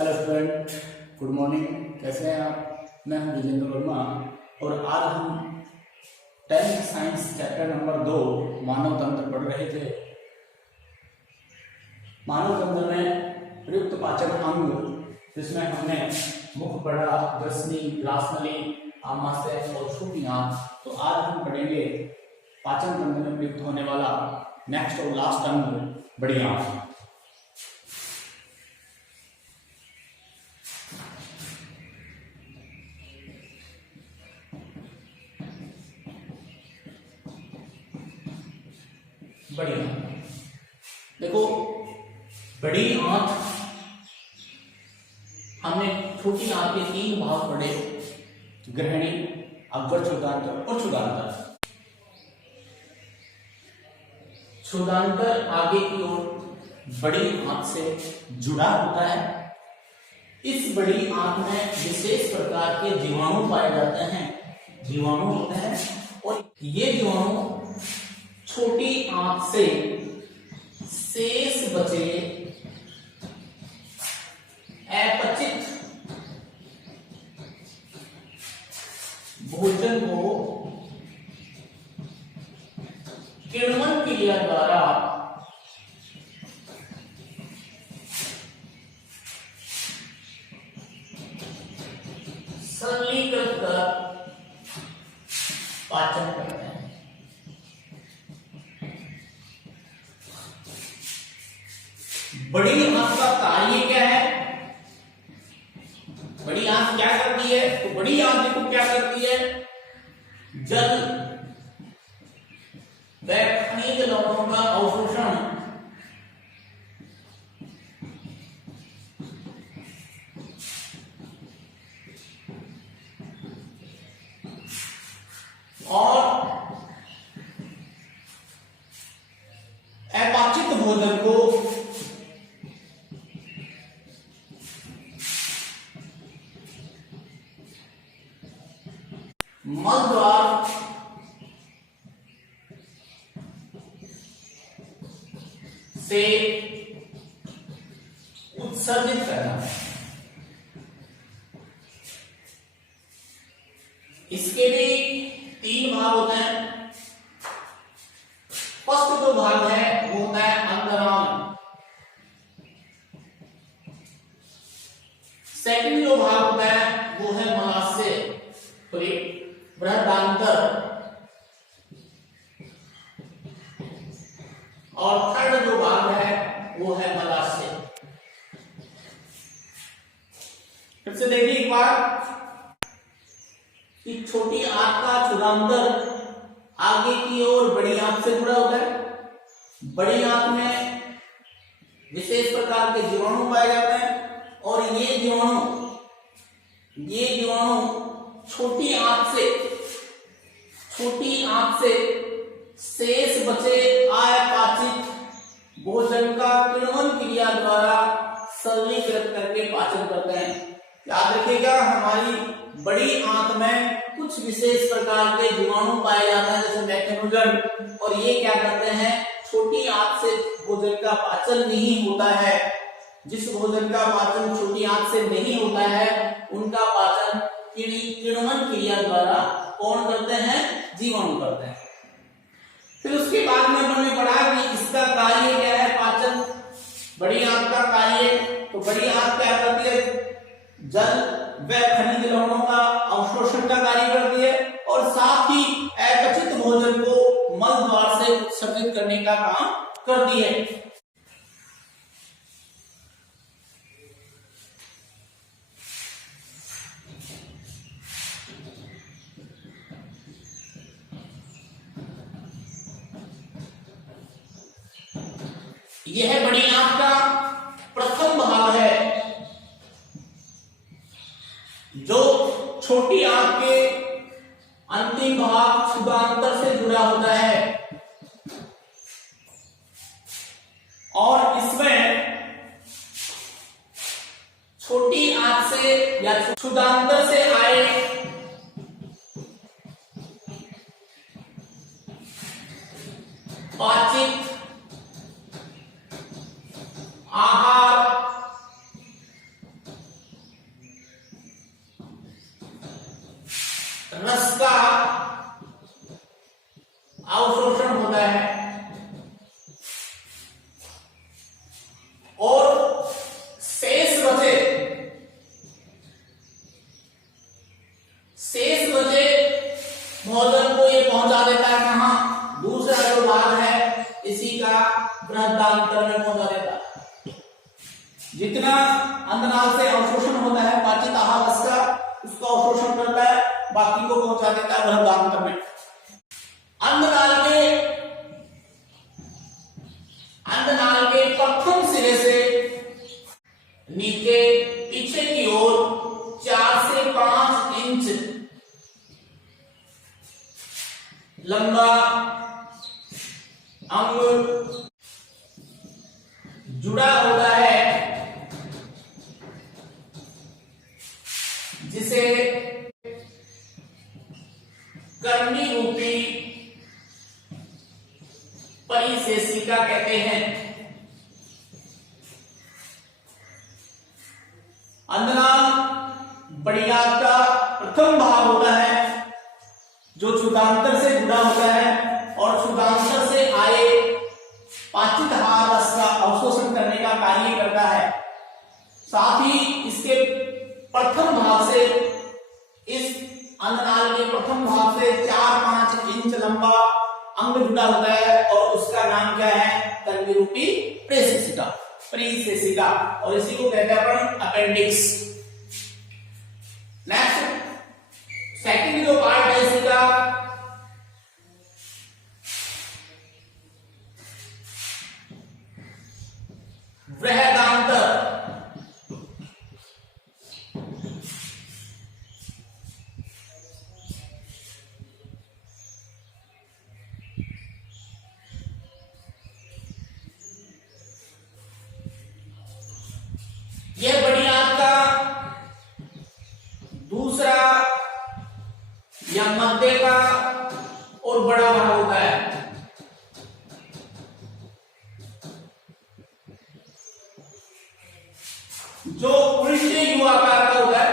Hello student, good morning. कैसे हैं आप? मैं हूं विजेंद्र वर्मा और आज हम 10th साइंस चैप्टर नंबर 2 मानव तंत्र पढ़ रहे थे। मानव तंत्र में प्रयुक्त पाचन अंग, जिसमें हमने मुख पढ़ा, ग्रसनी, ग्रासनली, आमाशय और छोटी आंत। तो आज हम पढ़ेंगे पाचन तंत्र में प्रयुक्त होने वाला नेक्स्ट और लास्ट अंग, बड़ी आंत। बड़ी आंत, देखो बड़ी आंत, हमने छोटी आंत के 3 भाग पढ़े, ग्रहणी, अग्र क्षुदांतर और क्षुदांतर। क्षुदांतर आगे की ओर बड़ी आंत से जुड़ा होता है। इस बड़ी आंत में विशेष प्रकार के जीवाणु पाए जाते हैं, जीवाणु होते हैं, और ये जीवाणु छोटी आंत से शेष बचे अपचित भोजन को किण्वन क्रिया द्वारा सरलीकृत कर पाचन करते हैं। बड़ी आंत का कार्य क्या है? बड़ी आंत क्या करती है? तो बड़ी आंत देखो क्या करती है, जल व खनिज लवणों का अवशोषण और अपाचित भोजन को मल द्वार से उत्सर्जित करना है। इसके भी 3 भाग होते हैं। फर्स्ट जो भाग है वो होता है अंतराल। सेकंड जो भाग होता है वो है मलाशय, बृहदांतर, और थर्ड जो भाग है वो है मलाशय। फिर से देखिए एक बार कि छोटी आंत का क्षुदांतर आगे की ओर बड़ी आंत से जुड़ा होता है। बड़ी आंत में विशेष प्रकार के जीवाणु पाए जाते हैं, और ये जीवाणु छोटी आंत से शेष बचे अपाचित भोजन का किण्वन क्रिया द्वारा सरलीकृत करके पाचन करते हैं। याद रखिएगा, हमारी बड़ी आंत में कुछ विशेष प्रकार के जीवाणु पाए जाते हैं, जैसे मैकेनोजन, और ये क्या करते हैं, छोटी आंत से भोजन का पाचन नहीं होता है। जिस भोजन का पाचन छोटी आंत से नहीं होता है, उनका पाचन किण्वन क्रिया द्वारा कौन करते हैं? जीवाणु करते हैं। फिर उसके बाद में हमने पढ़ा कि इसका कार्य क्या है, पाचन, बड़ी आंत का कार्य। तो बड़ी आंत क्या करती है? जल व खनिज लवणों का अवशोषण का कार्य करती है, और साथ ही अपचित भोजन को मल द्वार से उत्सर्जित करने का काम करती है। यह बड़ी आंत का प्रथम भाग है, जो छोटी आंत के अंतिम भाग क्षुदांतर से जुड़ा होता है, और इसमें छोटी आंत से या क्षुदांतर से आए पाचित आहार अवशोषण होता है और शेष बचे भोजन को ये पहुंचा देता है कहां, दूसरा जो भाग है इसी का बृहदान्त्र में पहुंचा देता है। जितना अंतनाल से अवशोषण होता है पाचित आहार रस का, उसका अवशोषण करता है, बाकी को पहुंचा देता है बृहदान्त्र में। अंतनाल के प्रथम सिरे से नीचे पीछे की ओर 4 से 5 इंच लंबा अंग जुड़ा होता है, जिसे कर्मी रूपी परिशेषिका कहते हैं। अंतनाल बड़ियाद का प्रथम भाग होता है जो क्षुदांतर से जुड़ा होता है और क्षुदांतर से आए पाचित आहार रस का अवशोषण करने का कार्य करता है। साथ ही इसके प्रथम भाग से, इस अंतनाल के प्रथम भाग से 4-5 इंच लंबा अंग जुड़ा होता है और उसका नाम क्या है, कर्मी रूपी परिशेषिका, और इसी को कहते हैं अपन अपेंडिक्स। नेक्स्ट सेकंड जो पार्ट है इसका बृहदान्त्र। यह बड़ियाद का दूसरा या मध्य का और बड़ा भाग होता है। जो उल्टे यू आकार का होता है।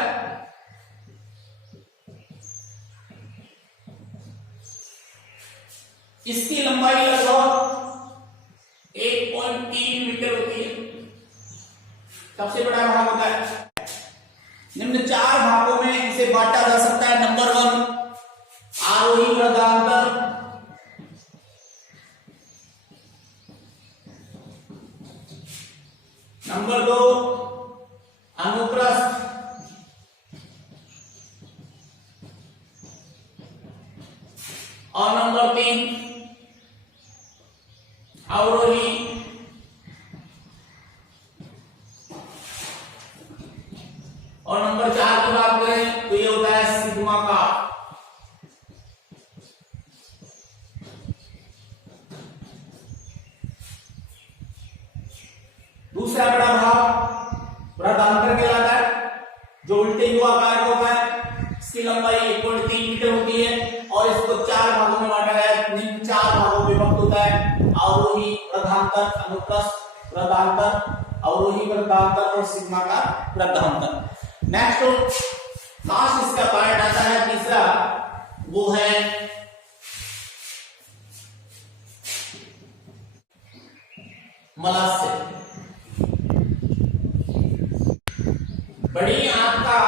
इसकी लंबाई लगभग 1.3 मीटर होती है। सबसे बड़ा भाग होता है। निम्न 4 भागों में इसे बांटा जा सकता है। नंबर 1 आरोही बृहदान्त्र, नंबर 2 अनुप्रस्थ, और नंबर 3 अवरोही, और नंबर 4 की बात करें तो ये होता है सिग्मा का। दूसरा बड़ा भाग बृहदान्त्र कहलाता है, जो उल्टे यू आकार का होता है। इसकी लंबाई 1.3 मीटर होती है और इसको 4 भागों में बांटा गया है। निम्न 4 भागों में विभक्त होता है: अवरोही बृहदान्त्र, अनुप्रस्थ बृहदान्त्र, अवरोही बृहदान्त्र और सिग्मा का बृहदान्त्र। नेक्स्ट लास्ट इसका पार्ट आता है तीसरा, वो है मलाशय। बड़ी आंत का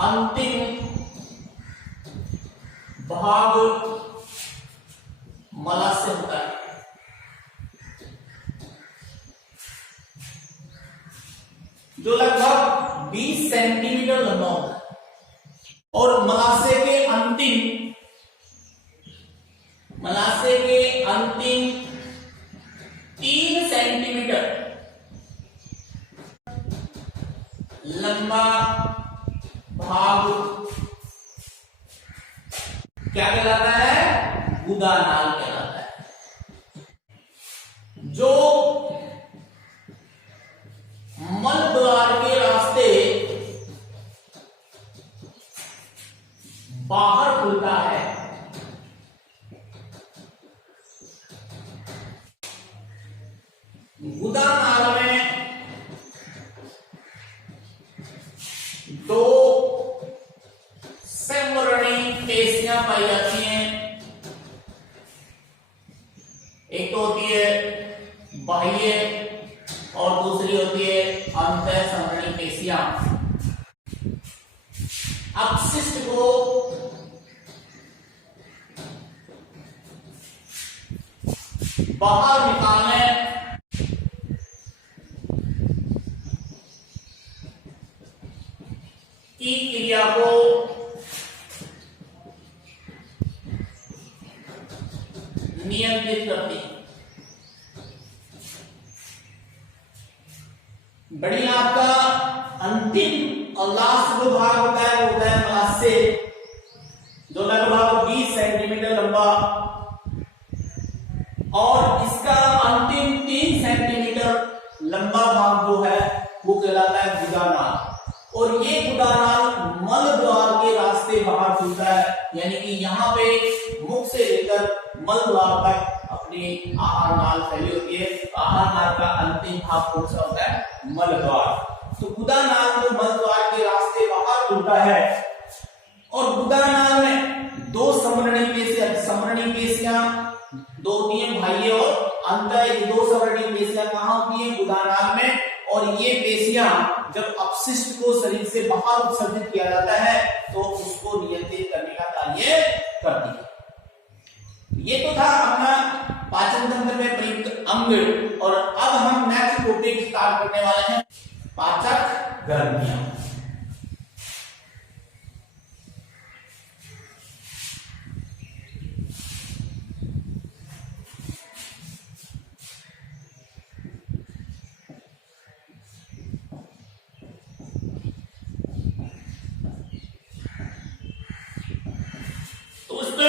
अंतिम भाग मलाशय होता है। जो लगभग 20 सेंटीमीटर लंबा होता है और मलाशय के अंतिम 3 सेंटीमीटर लंबा भाग क्या कहलाता है? गुदानाल कहलाता है। जो मल द्वार के रास्ते बाहर खुलता है। गुदानाल में 2 संवरणीय पेशियां पाई जाती हैं। एक तो होती है बाह्य और दूसरी होती है अंतःसंवरणीय पेशियां। अपशिष्ट को बाहर निकालने की क्रिया को नियंत्रित करती है। बड़ी आंत का अंतिम और लास्ट जो भाग होता है वो होता है मलाशय, जो लगभग 20 सेंटीमीटर लंबा, और इसका अंतिम 3 सेंटीमीटर लंबा भाग जो है वो कहलाता है गुदानाल। और ये गुदानाल मल द्वार के रास्ते बाहर खुलता है, यानी कि यहाँ पे मुख से लेकर मल द्वार तक अपनी आहार नाल फैली होती है। आहार नाल का अंतिम भाग कौन सा होता है? मल द्वार। तो गुदानाल जो मल द्वार के रास्ते बाहर खुलता है, और गुदानाल में दो संवरणीय पेशियां दो होती हैं, बाह्य और अंतः। ये दो संवरणीय पेशियां कहाँ होती हैं? गुदानाल में। और ये पेशियां जब अपशिष्ट को शरीर से बाहर उत्सर्जित किया जाता है तो उसको नियंत्रित करने का कार्य करती है। ये तो था अपना पाचन तंत्र में प्रयुक्त अंग। और अब हम नेक्स्ट टॉपिक स्टार्ट करने वाले हैं, पाचक ग्रंथियां।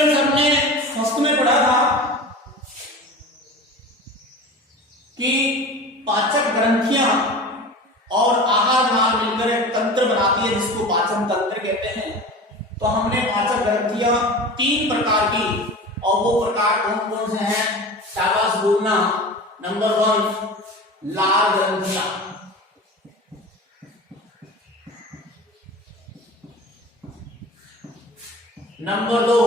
हमने फर्स्ट में पढ़ा था कि पाचक ग्रंथियां और आहार नाल मिलकर एक तंत्र बनाती है जिसको पाचन तंत्र कहते हैं। तो हमने पाचक ग्रंथियां 3 प्रकार की, और वो प्रकार कौन कौन से हैं? शाबाश बोलना। नंबर 1 लाल ग्रंथियां, नंबर 2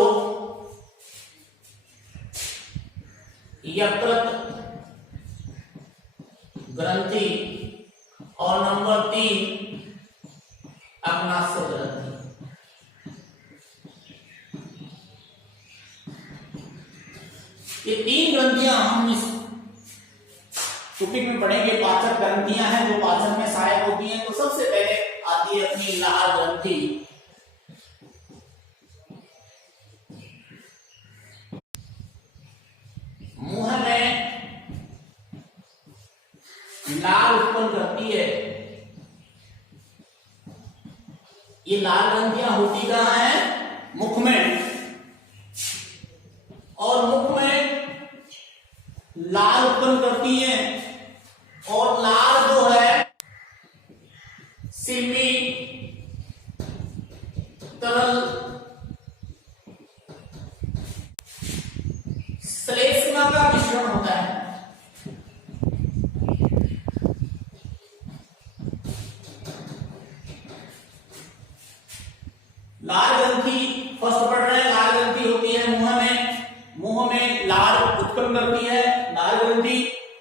यकृत ग्रंथि, और नंबर 3 अग्नाशय ग्रंथि। ये 3 ग्रंथियां हम इस टॉपिक में पढ़ेंगे। पाचक ग्रंथियां हैं जो पाचन में सहायक होती हैं। तो सबसे पहले आती है अपनी लाल ग्रंथि। मुंह में लाल उत्पन्न करती है। ये लाल ग्रंथियां होती कहां है? मुख में। और मुख में लाल उत्पन्न करती हैं, और लाल जो है सिल्मी, तरल, श्लेष्मा का मिश्रण होता है। लाल ग्रंथि फर्स्ट पढ़ रहे हैं। लाल ग्रंथि होती है मुंह में लाल उत्पन्न करती है लाल ग्रंथि।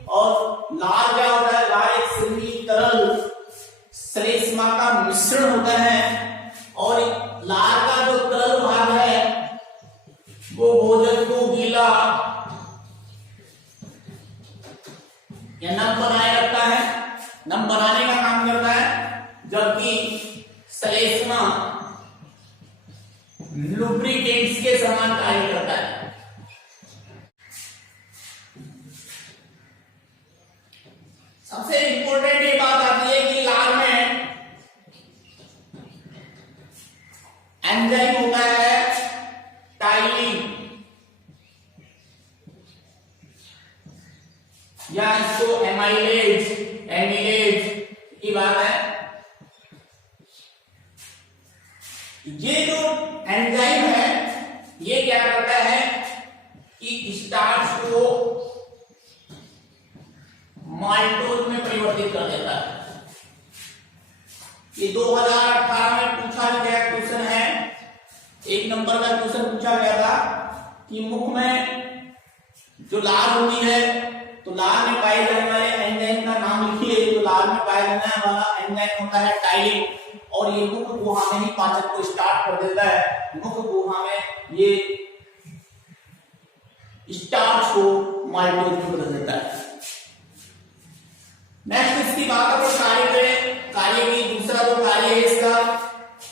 और लाल क्या होता है? लाल एक सिल्मी, तरल, श्लेष्मा का मिश्रण होता है। और लाल का जो तरल भाग है वो भोजन को गीला या नम बनाए रखता है, नम बनाने का काम करता है। जबकि श्लेष्मा लुब्रिकेंट्स के समान कार्य करता है। सबसे इंपॉर्टेंट ये बात आती है कि लाल में एंजाइम होता है टाइलिन, या इसको एमाइलेज की बात है। ये जो एंजाइम है ये क्या करता है कि स्टार्च को माल्टोज में परिवर्तित कर देता है। ये 2018 में पूछा गया क्वेश्चन है। एक नंबर का क्वेश्चन पूछा गया था कि मुख में जो लार होती है तो लार में पाए जाने वाले एंजाइम का नाम लिखिए। तो लार में पाया जाने वाला एंजाइम होता है टाइलिन और ये मुख गुहा में ही पाचन को स्टार्ट कर देता है। मुख गुहा में ये स्टार्च को माल्टोज में बदल देता है। नेक्स्ट इसकी बात अपन कार्य करें। कार्य की दूसरा जो कार्य है इसका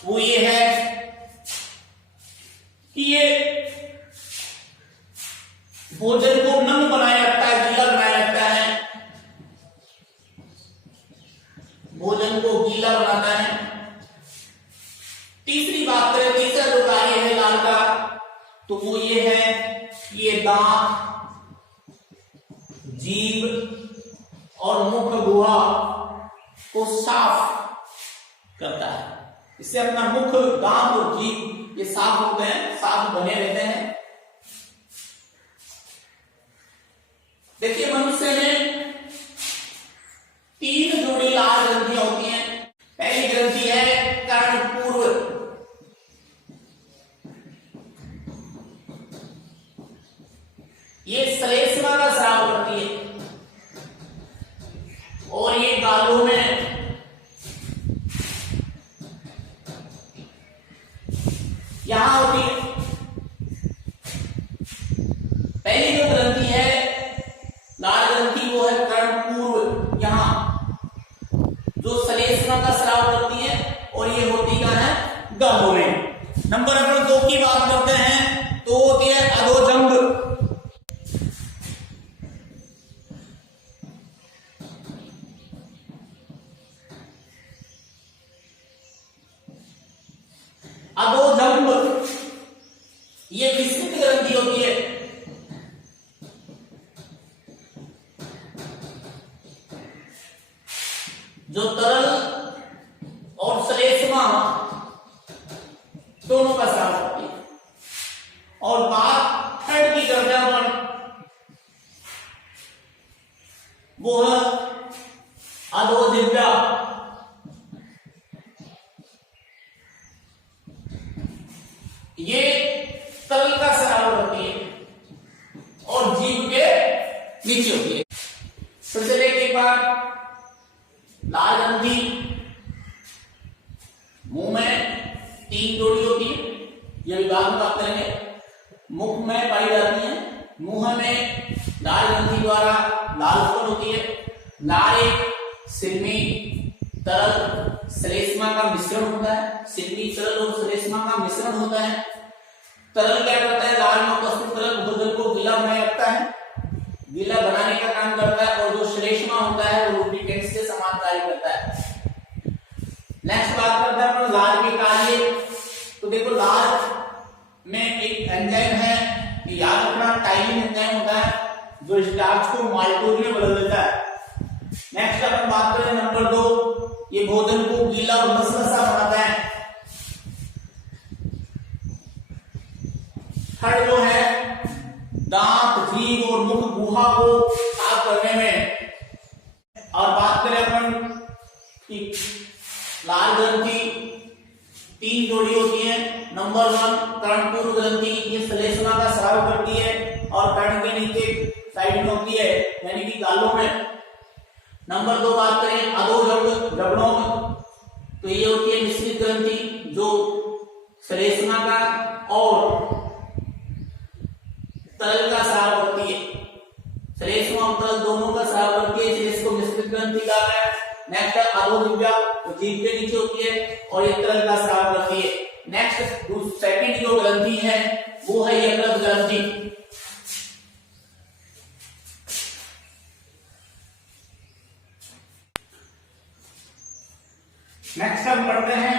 वो ये है कि ये भोजन को नम बनाए रखता है, गीला बनाए रखता है, भोजन को गीला बनाता है। तीसरी बात करें, तीसरा जो कार्य है लाल का तो वो ये है कि ये दांत, जीभ और मुख गुहा को साफ करता है। इससे अपना मुख, दांत और जीभ ये साफ होते हैं, साफ बने रहते हैं। देखिए मनुष्य में 3 जोड़ी लाल ग्रंथियां होती हैं। पहली ग्रंथि है कर्णपूर्व, ये श्लेष्मा का स्राव करती है और ये गालों में यहां होती है। पहली जो ग्रंथि है लाल ग्रंथि वो है कर्णपूर्व, यहां जो श्लेष्मा का स्राव करती है और ये होती कहां है, गालों में। नंबर 2 की बात करते हैं तो होती है अधोजंग। अधोजंग ये विस्तृत ग्रंथि होती है। जो तरल और श्लेष्मा दोनों का स्राव करती है। और बात थर्ड की करते हैं वो है अधोजिह्वा। ये तरल का स्राव करती है और जीभ के नीचे होती है। फिर से देखिए एक बार, लाल ग्रंथि मुंह में 3 जोड़ी होती है, यह विभाग में बात करेंगे। मुख में पाई जाती है, मुंह में लाल ग्रंथि द्वारा लाल उत्पन्न होती है। लाल एक सिल्मी तरल श्लेष्मा का मिश्रण होता है, सिल्मी तरल और श्लेष्मा का मिश्रण होता है। तरल क्या करता है, लाल में उपस्थित तरल भोजन को गीला बनाए रखता है, गीला बनाने का काम करता है। और जो श्लेष्मा होता है वो लुब्रिकेंट से समान कार्य करता है। नेक्स्ट बात करते हैं लाल के कार्य। तो देखो लाल में एक एंजाइम है, याद रखना टाइलिन एंजाइम होता है जो स्टार्च को माल्टोज में बदल देता है। नेक्स्ट अपन बात करें नंबर 2, ये भोजन को गीला और मसलसा बनाता है। थर्ड जो है दांत, जीभ और मुख गुहा को साफ करने में। और बात करें अपन कि लाल ग्रंथि 3 जोड़ी होती है। नंबर 1 कर्णपूर्व ग्रंथि, ये श्लेष्मा का स्राव करती है और कर्ण के नीचे साइड में होती है, यानी कि गालों में। नंबर 2 बात करें अधोजंग, जबड़ों में, तो ये होती है मिश्रित ग्रंथि जो श्लेष्मा का और तरल का स्राव करती है। श्लेष्मा और तरल दोनों का स्राव करती है, इसलिए इसको मिश्रित ग्रंथि कहा है। नेक्स्ट है अधोजिह्वा, तो जीभ के नीचे होती है और ये तरल का स्राव करती है। नेक्स्ट सेकंड जो ग्रंथि है वो है यकृत ग्रंथि। नेक्स्ट हम पढ़ते हैं,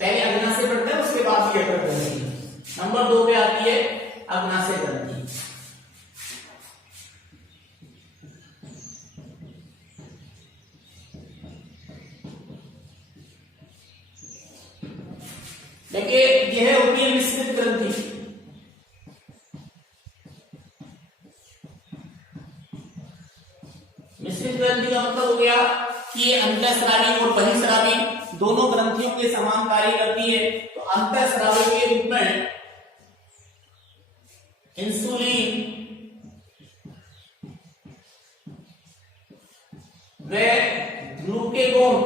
पहले अग्नाशय पढ़ते हैं उसके बाद यकृत ग्रंथि। नंबर 2 पे आती है अग्नाशय ग्रंथि। देखिए यह होती है मिश्रित ग्रंथि। मिश्रित ग्रंथि का मतलब हो गया कि ये अंतःस्रावी और बहिःस्रावी दोनों ग्रंथियों के समान कार्य करती है। तो अंतःस्रावी के रूप में इंसुलिन व ग्लूकेगोन,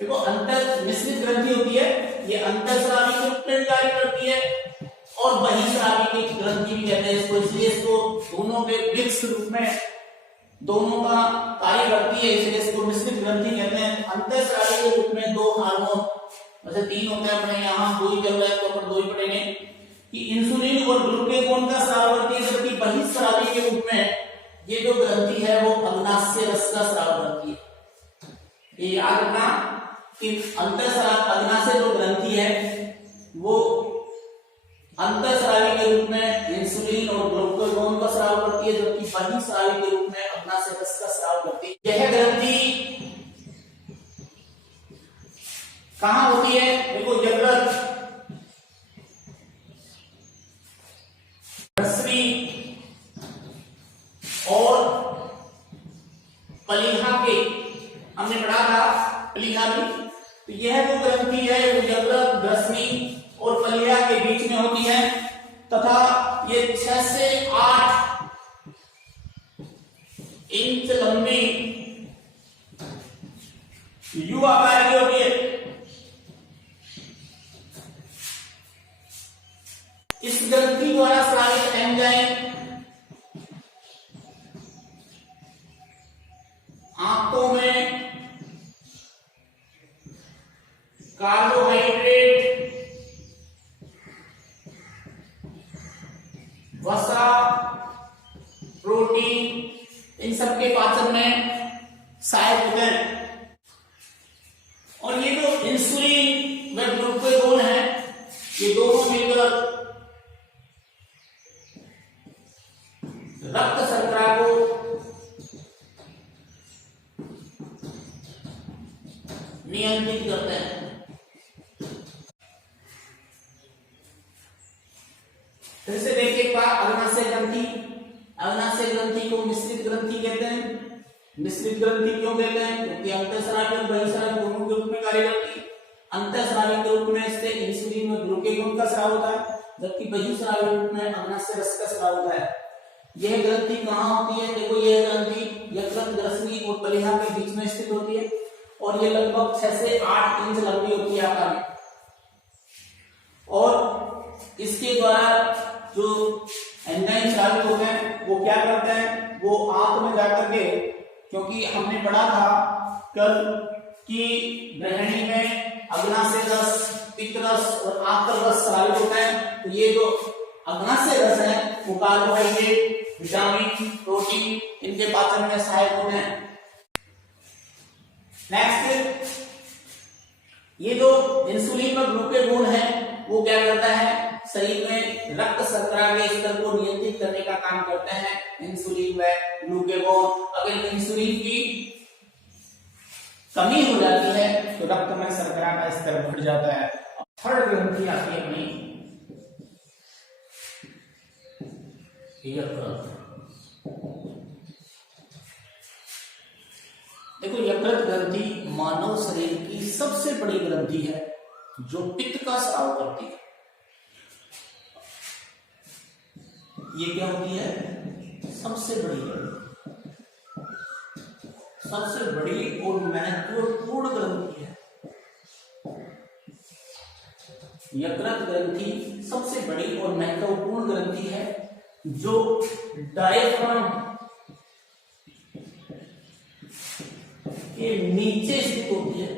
देखो अंतर मिश्रित ग्रंथि होती है, ये अंतःस्रावी के रूप में कार्य करती है और बहिःस्रावी की ग्रंथि भी कहते हैं इसको, इसलिए इसको दोनों के मिक्स रूप में दोनों का कार्य करती है, इसलिए इसको मिश्रित ग्रंथि कहते हैं। अंतःस्रावी के रूप में दो हार्मोन, वैसे तीन होते हैं, अपने यहाँ दो ही चल रहा है तो अपन दो ही पढ़ेंगे कि इंसुलिन और ग्लूकेगोन का स्राव करती है, जबकि बहिःस्रावी के रूप में ये जो ग्रंथि है वो अग्नाशय रस का स्राव करती है। ये याद रखना कि अंतःस्राव अग्नाशय जो ग्रंथि है वो अंतःस्रावी के रूप में इंसुलिन और ग्लूकेगोन का स्राव करती है, जबकि बहिःस्रावी के रूप में अग्नाशय रस का स्राव करती है। यह ग्रंथि कहां होती है? देखो यकृत, रसवी और प्लीहा के, हमने पढ़ा था प्लीहा भी, तो यह जो ग्रंथि है वो यकृत, रश्मि और प्लीहा के बीच में होती है तथा ये 6 से 8 इंच लंबी यू आकार की होती है। इस ग्रंथि द्वारा स्रावित एंजाइम आंतों में कार्बोहाइड्रेट, वसा, प्रोटीन इन सब के पाचन में सहायक होते हैं। और ये जो इंसुलिन व ग्लूकेगोन है ये दोनों मिलकर रक्त शर्करा को नियंत्रित करते हैं। फिर से देखिए एक बार अग्नाशय ग्रंथि, अग्नाशय ग्रंथि को मिश्रित ग्रंथि कहते हैं। मिश्रित ग्रंथि क्यों कहते हैं? क्योंकि अंतःस्रावी और बहिःस्रावी दोनों के रूप में कार्य करती है। अंतःस्रावी के रूप में इससे इंसुलिन और ग्लूकेगोन का स्राव होता है, जबकि बहिःस्रावी रूप में अग्नाशय रस का स्राव होता है। यह ग्रंथि कहां होती है? देखो यह ग्रंथि यकृत, रश्मि और प्लीहा के बीच में स्थित होती है और ये लगभग 6 से 8 इंच लंबी होती है आकार में। और इसके द्वारा जो एंजाइम स्रावित होते हैं वो क्या करते हैं? वो आंत में जाकर के, क्योंकि हमने पढ़ा था कल कि ग्रहणी में अग्नाशय रस, पित्त रस और आंत रस स्रावित होता है, तो ये जो अग्नाशय रस है वो कार्बोहाइड्रेट, विटामिन, प्रोटीन इनके पाचन में सहायक होते हैं। नेक्स्ट, ये जो इंसुलिन और ग्लूकेगोन है वो क्या करता है? शरीर में रक्त शर्करा के स्तर को नियंत्रित करने का काम करते हैं इंसुलिन व ग्लूकेगोन। अगर इंसुलिन की कमी हो जाती है तो रक्त में शर्करा का स्तर बढ़ जाता है। थर्ड ग्रंथि आती है अपनी यकृत। देखो यकृत ग्रंथि मानव शरीर की सबसे बड़ी ग्रंथि है जो पित्त का स्राव करती है। ये क्या होती है? सबसे बड़ी और महत्वपूर्ण ग्रंथि है। यकृत ग्रंथि सबसे बड़ी और महत्वपूर्ण ग्रंथि है जो डायफ्राम के नीचे स्थित होती है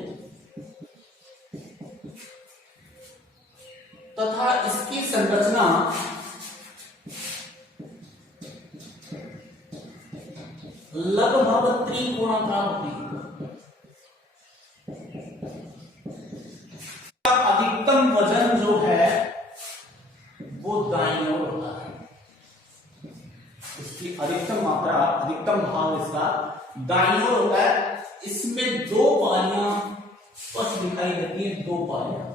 तथा इसकी संरचना लगभग त्रिकोणाकार होती है। अधिकतम वजन जो है वो दाईं ओर होता है। इसकी अधिकतम मात्रा, अधिकतम भाग इसका दाईं ओर होता है। इसमें दो पालियां स्पष्ट दिखाई देती है, दो पालियां।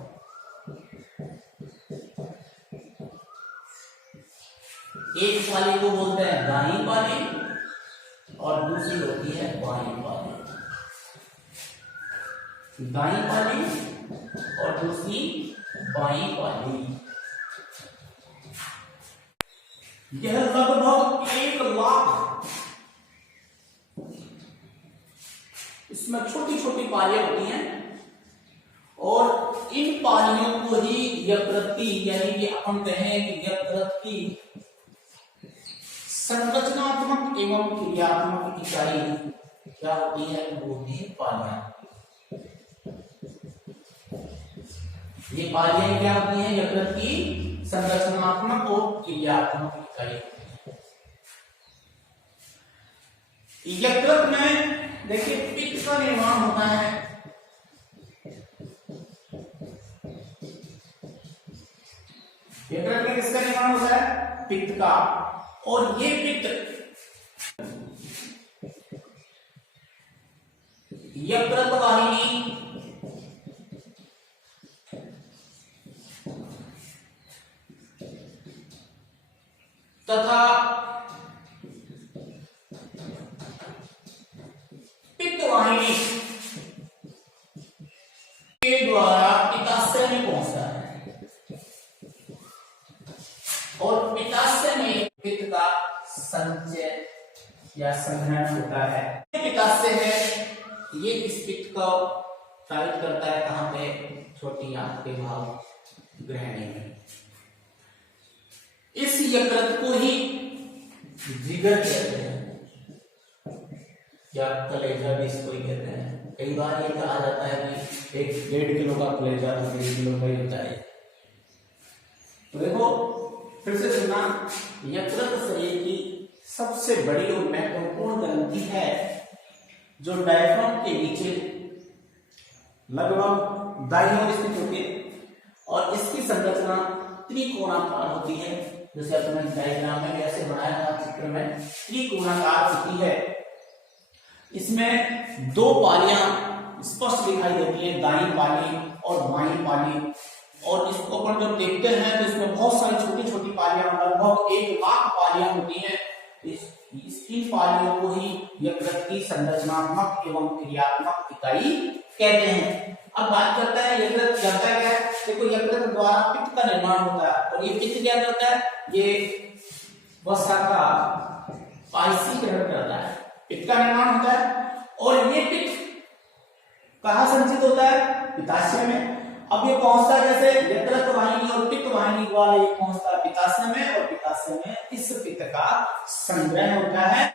एक पाली को बोलते हैं दाईं पाली और दूसरी होती है बाईं पाली। दाईं पाली और दूसरी बाई पाली। यह लगभग 1 लाख इसमें छोटी छोटी पालियां होती हैं और इन पालियों को ही यकृत की, यानी कि हम कहें कि यकृत की संरचनात्मक एवं क्रियात्मक इकाई क्या होती है, वो भी पालियां। ये पालियां क्या होती हैं, यकृत की संरचनात्मक और क्रियात्मक इकाई। यकृत में देखिए पित्त का निर्माण होता है। यकृत में किसका निर्माण होता है, पित्त का। और ये पित्त यकृत वाहिनी तथा पित्त वाहिनी के द्वारा पित्ताशय में पहुंचता है और पित्ताशय में पित्त का संचय या संग्रहण होता है। पित्ताशय है, ये इस पित्त को चालित करता है कहां पे, छोटी आंत के भाग ग्रहणी में। इस यकृत को ही जिगर कहते हैं या कलेजा भी इसको ही कहते हैं। कई बार ये कहा जाता है कि 1.5 किलो का कलेजा 1 किलो का ही होता है। तो देखो फिर से सुना, यकृत शरीर की सबसे बड़ी और महत्वपूर्ण ग्रंथि है जो डायफ्राम के नीचे लगभग दाईं ओर स्थित होती है और इसकी संरचना त्रिकोणाकार होती है। जैसे अपने डायग्राम में कैसे बनाया था चित्र में, त्रिकोणाकार होती है। इसमें 2 पालियां स्पष्ट दिखाई देती है, दाईं पाली और बाईं पाली। और इसको अपन जब देखते हैं तो इसमें बहुत सारी छोटी छोटी पालियां, लगभग 1 लाख पालियां होती हैं। इन पालियों को ही यकृत की संरचनात्मक एवं क्रियात्मक इकाई कहते हैं। अब बात करता है यकृत करता क्या है। देखो यकृत द्वारा पित्त का निर्माण होता है और ये पित्त क्या करता है, ये वसा का पायसीकरण करता है, पित्त का निर्माण होता है। और ये पित्त कहाँ संचित होता है, पित्ताशय में। अब ये पहुंचता है जैसे यकृत वाहिनी और पित्त वाहिनी द्वारा ये पहुंचता है पित्ताशय में और पित्ताशय में इस पित्त का संग्रह होता है।